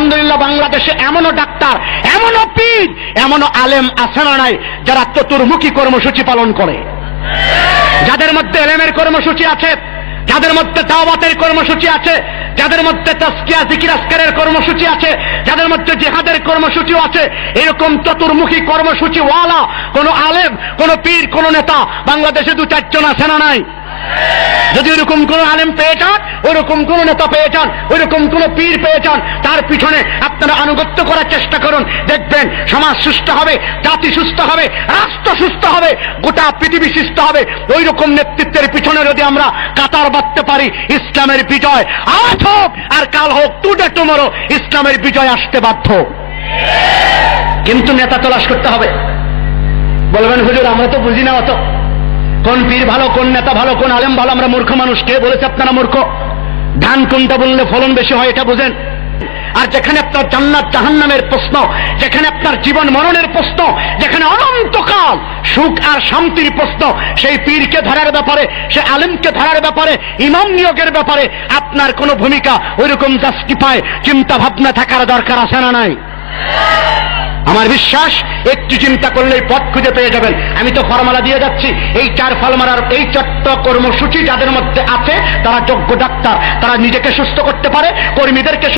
আলহামদুলিল্লাহ বাংলাদেশে এমনও ডাক্তার, এমনও পীর, এমনও আলেম আছে না নাই যারা চতুর্মুখী কর্মসূচি পালন করে, যাদের মধ্যে ইলমের কর্মসূচি আছে, যাদের মধ্যে দাওয়াতের কর্মসূচি আছে, যাদের মধ্যে তাজকিয়া জিকির আজকারের কর্মসূচি আছে, যাদের মধ্যে জিহাদের কর্মসূচিও আছে। এরকম চতুর্মুখী কর্মসূচি ওয়ালা কোন আলেম, কোন পীর, কোন নেতা বাংলাদেশে 2-4 জন আছে না নাই? যদি ওইরকম কোন আলেম পেয়ে যান, ওইরকম কোন নেতা পেয়ে যান, ওইরকম কোন পীর পেয়ে যান, তার পিছনে আপনারা আনুগত্য করার চেষ্টা করুন, দেখবেন সমাজ সুস্থ হবে, জাতি সুস্থ হবে, রাষ্ট্র সুস্থ হবে, গোটা পৃথিবী সুস্থ হবে। ওই রকম নেতৃত্বের পিছনে যদি আমরা কাতার বাঁধতে পারি, ইসলামের বিজয় আজ হোক আর কাল হোক, টুডে টুমরো ইসলামের বিজয় আসতে বাধ্য। কিন্তু নেতা তলাশ করতে হবে। বলবেন হুজুর আমরা তো বুঝি না অত, কোন পীর ভালো, কোন নেতা ভালো, কোন আলেম ভালো, আমরা মূর্খ মানুষ। কে বলেছে আপনারা মূর্খ? ধান কোনটা বললে ফলন বেশি হয় এটা বুঝেন। আর যেখানে আপনার জান্নাত জাহান্নামের প্রশ্ন, যেখানে আপনার জীবন মরণের প্রশ্ন, যেখানে অনন্তকাল সুখ আর শান্তির প্রশ্ন, সেই পীরকে ধরার ব্যাপারে, সে আলেমকে ধরার ব্যাপারে, ইমাম নিয়োগের ব্যাপারে আপনার কোনো ভূমিকা ওইরকম জাস্টিফায় চিন্তা ভাবনা থাকার দরকার আছে না নাই? আমার বিশ্বাস একটু চিন্তা করলেই পথ খুঁজে পেয়ে যাবেন। আমি তো ফর্মুলা দিয়ে যাচ্ছি, এই 4 ফর্মুলার এই 4টা কর্মসূচি যাদের মধ্যে আছে তারা যোগ্য ডাক্তার, তারা নিজেকে সুস্থ করতে পারে, কর্মীদেরকে